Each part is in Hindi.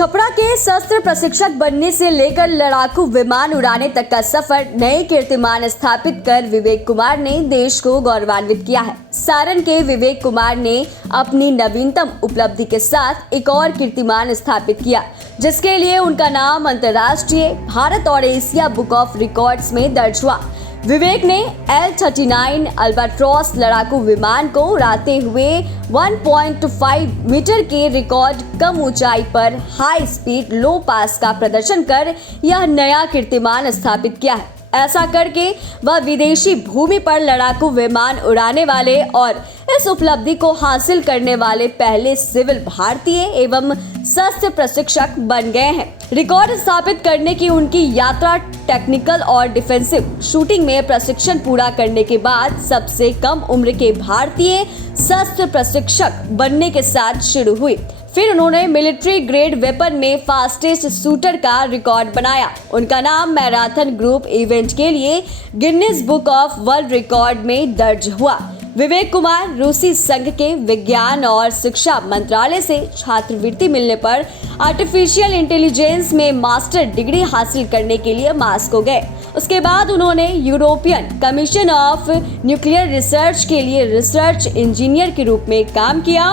छपरा के शस्त्र प्रशिक्षक बनने से लेकर लड़ाकू विमान उड़ाने तक का सफर नए कीर्तिमान स्थापित कर विवेक कुमार ने देश को गौरवान्वित किया है। सारण के विवेक कुमार ने अपनी नवीनतम उपलब्धि के साथ एक और कीर्तिमान स्थापित किया, जिसके लिए उनका नाम अंतर्राष्ट्रीय, भारत और एशिया बुक ऑफ रिकॉर्ड्स में दर्ज हुआ। विवेक ने L-39 अल्बाट्रॉस लड़ाकू विमान को उड़ाते हुए 1.5 मीटर के रिकॉर्ड कम ऊंचाई पर हाई स्पीड लो पास का प्रदर्शन कर यह नया कीर्तिमान स्थापित किया है। ऐसा करके वह विदेशी भूमि पर लड़ाकू विमान उड़ाने वाले और इस उपलब्धि को हासिल करने वाले पहले सिविल भारतीय एवं शस्त्र प्रशिक्षक बन गए हैं। रिकॉर्ड स्थापित करने की उनकी यात्रा टेक्निकल और डिफेंसिव शूटिंग में प्रशिक्षण पूरा करने के बाद सबसे कम उम्र के भारतीय शस्त्र प्रशिक्षक बनने के साथ शुरू हुई। फिर उन्होंने मिलिट्री ग्रेड वेपन में फास्टेस्ट शूटर का रिकॉर्ड बनाया। उनका नाम मैराथन ग्रुप इवेंट के लिए Guinness book of world record में दर्ज हुआ। विवेक कुमार रूसी संघ के विज्ञान और शिक्षा मंत्रालय से छात्रवृत्ति मिलने पर आर्टिफिशियल इंटेलिजेंस में मास्टर डिग्री हासिल करने के लिए मॉस्को गए। उसके बाद उन्होंने European commission of nuclear research के लिए रिसर्च इंजीनियर के रूप में काम किया।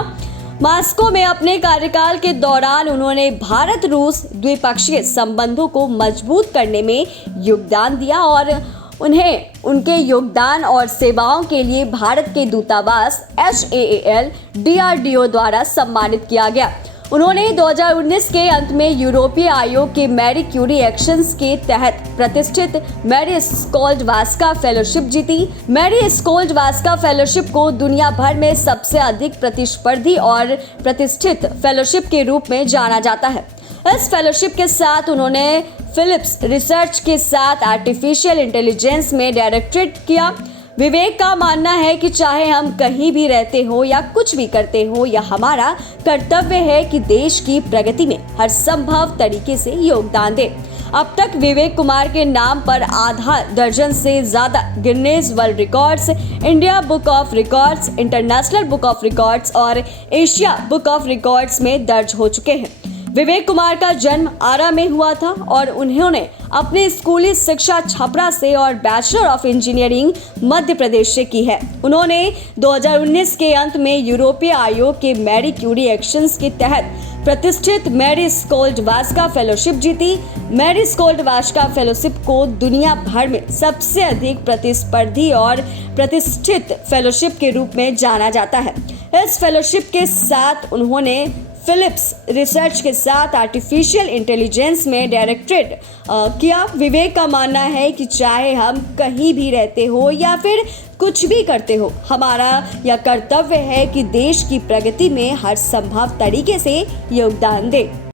मॉस्को में अपने कार्यकाल के दौरान उन्होंने भारत रूस द्विपक्षीय संबंधों को मजबूत करने में योगदान दिया और उन्हें उनके योगदान और सेवाओं के लिए भारत के दूतावास HAAL DRDO द्वारा सम्मानित किया गया। उन्होंने 2019 के अंत में यूरोपीय आयोग के मैरी क्यूरी एक्शंस के तहत प्रतिष्ठित मैरी स्कोल्डवास्का फेलोशिप जीती। मैरी स्कोल्डवास्का फेलोशिप को दुनिया भर में सबसे अधिक प्रतिस्पर्धी और प्रतिष्ठित फेलोशिप के रूप में जाना जाता है। इस फेलोशिप के साथ उन्होंने फिलिप्स रिसर्च के साथ आर्टिफिशियल इंटेलिजेंस में डायरेक्टरेट किया। विवेक का मानना है कि चाहे हम कहीं भी रहते हो या कुछ भी करते हो, यह हमारा कर्तव्य है कि देश की प्रगति में हर संभव तरीके से योगदान दें। अब तक विवेक कुमार के नाम पर आधा दर्जन से ज्यादा Guinness world records, India book of records, international book of records और एशिया बुक ऑफ रिकॉर्ड्स में दर्ज हो चुके हैं। विवेक कुमार का जन्म आरा में हुआ था और उन्होंने अपनी स्कूली शिक्षा छपरा से और bachelor of engineering Madhya Pradesh से की है। उन्होंने 2019 के अंत में यूरोपीय आयोग के मैरी क्यूरी एक्शंस के तहत प्रतिष्ठित मैरी स्कोल्डवास्का फेलोशिप जीती। मैरी स्कोल्डवास्का फेलोशिप को दुनिया भर में सबसे अधिक प्रतिस्पर्धी और प्रतिष्ठित फेलोशिप के रूप में जाना जाता है। इस फेलोशिप के साथ उन्होंने फिलिप्स रिसर्च के साथ आर्टिफिशियल इंटेलिजेंस में डायरेक्टरेट किया। विवेक का मानना है कि चाहे हम कहीं भी रहते हो या फिर कुछ भी करते हो, हमारा यह कर्तव्य है कि देश की प्रगति में हर संभव तरीके से योगदान दें।